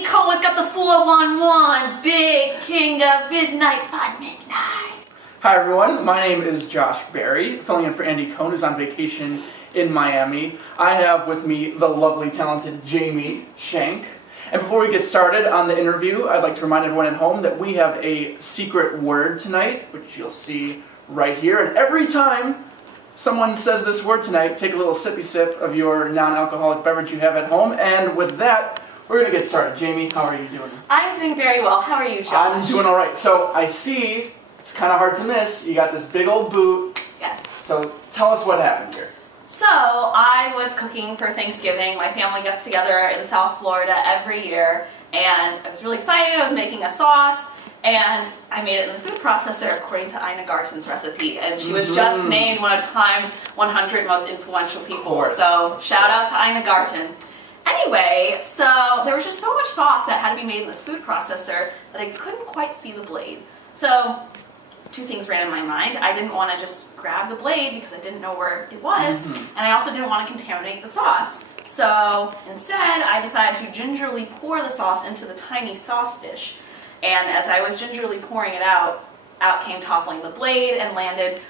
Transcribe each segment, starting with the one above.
Andy Cohen's got the 411, big king of midnight fun midnight. Hi everyone, my name is Josh Berry, filling in for Andy Cohen, who's on vacation in Miami. I have with me the lovely, talented Jamie Shank. And before we get started on the interview, I'd like to remind everyone at home that we have a secret word tonight, which you'll see right here. And every time someone says this word tonight, take a little sippy sip of your non-alcoholic beverage you have at home. And with that, we're going to get started. Jamie, how are you doing? I'm doing very well. How are you, Josh? I'm doing all right. So I see, it's kind of hard to miss, you got this big old boot. Yes. So tell us what happened here. So I was cooking for Thanksgiving. My family gets together in South Florida every year, and I was really excited. I was making a sauce, and I made it in the food processor according to Ina Garten's recipe, and she was just named one of Time's 100 most influential people. So shout out to Ina Garten. Anyway, so there was just so much sauce that had to be made in this food processor that I couldn't quite see the blade. So two things ran in my mind. I didn't want to just grab the blade because I didn't know where it was, and I also didn't want to contaminate the sauce. So instead, I decided to gingerly pour the sauce into the tiny sauce dish. And as I was gingerly pouring it out came toppling the blade and landed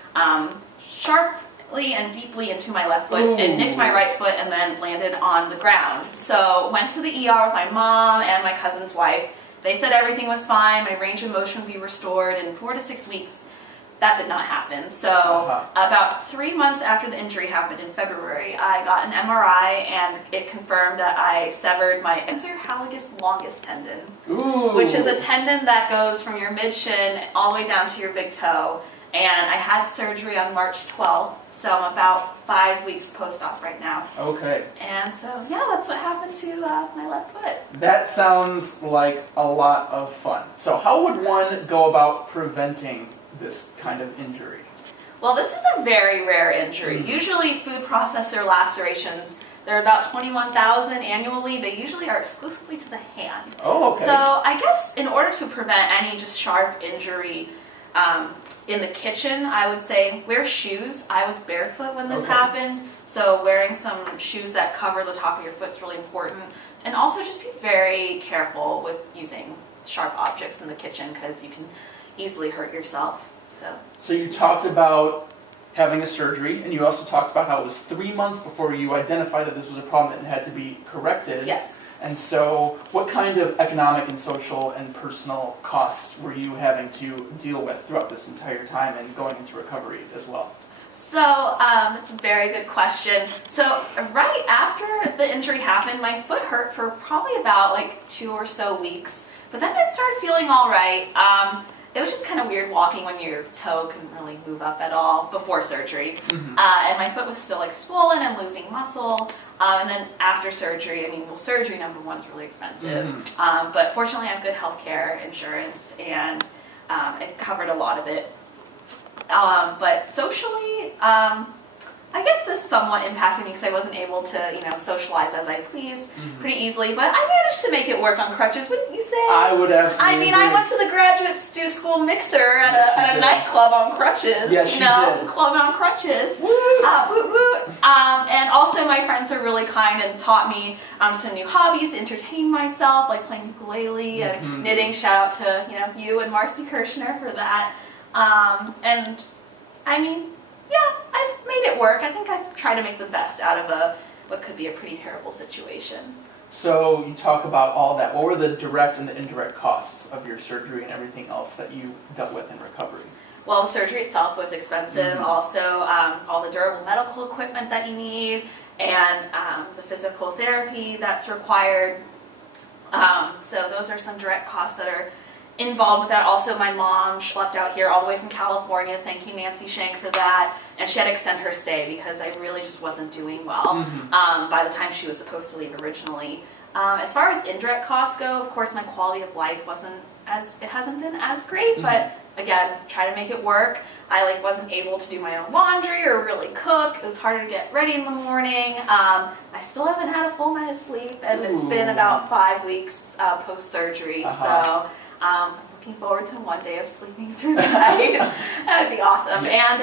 sharply and deeply into my left foot and nicked my right foot and then landed on the ground. So went to the ER with my mom and my cousin's wife. They said everything was fine, my range of motion would be restored in 4 to 6 weeks. That did not happen. So about 3 months after the injury happened in February, I got an MRI and it confirmed that I severed my anterior hallucis longus tendon, which is a tendon that goes from your mid-shin all the way down to your big toe. And I had surgery on March 12th, so I'm about 5 weeks post-op right now. Okay. And so, yeah, that's what happened to my left foot. That sounds like a lot of fun. So how would one go about preventing this kind of injury? Well, this is a very rare injury. Usually food processor lacerations, there are about 21,000 annually. They usually are exclusively to the hand. Oh, okay. So I guess in order to prevent any just sharp injury in the kitchen, I would say wear shoes. I was barefoot when this happened, so wearing some shoes that cover the top of your foot is really important. And also just be very careful with using sharp objects in the kitchen because you can easily hurt yourself. So you talked about having a surgery, and you also talked about how it was 3 months before you identified that this was a problem that had to be corrected. Yes. And so what kind of economic and social and personal costs were you having to deal with throughout this entire time and going into recovery as well? So that's a very good question. So right after the injury happened, my foot hurt for probably about like 2 or so weeks, but then it started feeling all right. It was just kind of weird walking when your toe couldn't really move up at all before surgery. And my foot was still like swollen and losing muscle. And then after surgery, I mean, well, surgery number one is really expensive. But fortunately I have good health care insurance and it covered a lot of it. But socially, I guess this somewhat impacted me because I wasn't able to, socialize as I pleased pretty easily. But I managed to make it work on crutches, wouldn't you say? I would absolutely I mean, I went to the graduate school mixer at a nightclub on crutches. Yes, you did. Club on crutches. Woot woot. And also my friends were really kind and taught me some new hobbies to entertain myself, like playing ukulele and knitting. Shout out to you and Marcy Kirshner for that. And I mean, yeah, I've made it work. I think I've tried to make the best out of what could be a pretty terrible situation. So you talk about all that. What were the direct and the indirect costs of your surgery and everything else that you dealt with in recovery? Well, surgery itself was expensive. Also, all the durable medical equipment that you need and the physical therapy that's required. So those are some direct costs that are involved with that. Also, my mom schlepped out here all the way from California. Thank you, Nancy Shank, for that. And she had to extend her stay because I really just wasn't doing well by the time she was supposed to leave originally. As far as indirect costs go, of course, my quality of life hasn't been as great, but again, try to make it work. I wasn't able to do my own laundry or really cook. It was harder to get ready in the morning. I still haven't had a full night of sleep, and it's been about 5 weeks post-surgery. So looking forward to one day of sleeping through the night. That'd be awesome. Yes.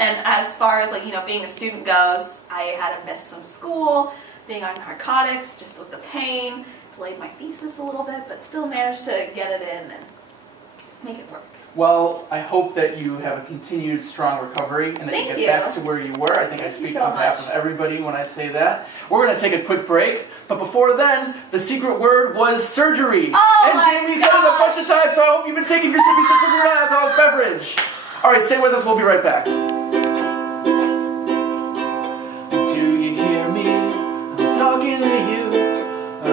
And as far as being a student goes, I had to miss some school, being on narcotics, just with the pain. delayed my thesis a little bit, but still managed to get it in and make it work. Well, I hope that you have a continued strong recovery and that Thank you get you. back to where you were. I think I Thank you speak so on behalf much. of everybody when I say that. We're going to take a quick break, but before then, the secret word was surgery. Oh and my Jamie said it a bunch of times, so I hope you've been taking your sippy sips of your non-alcoholic beverage. All right, stay with us. We'll be right back. Do you hear me? I'm talking to you.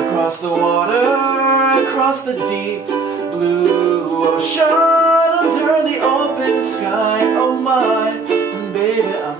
Across the water, across the deep blue ocean, under the open sky. Oh my, baby, I'm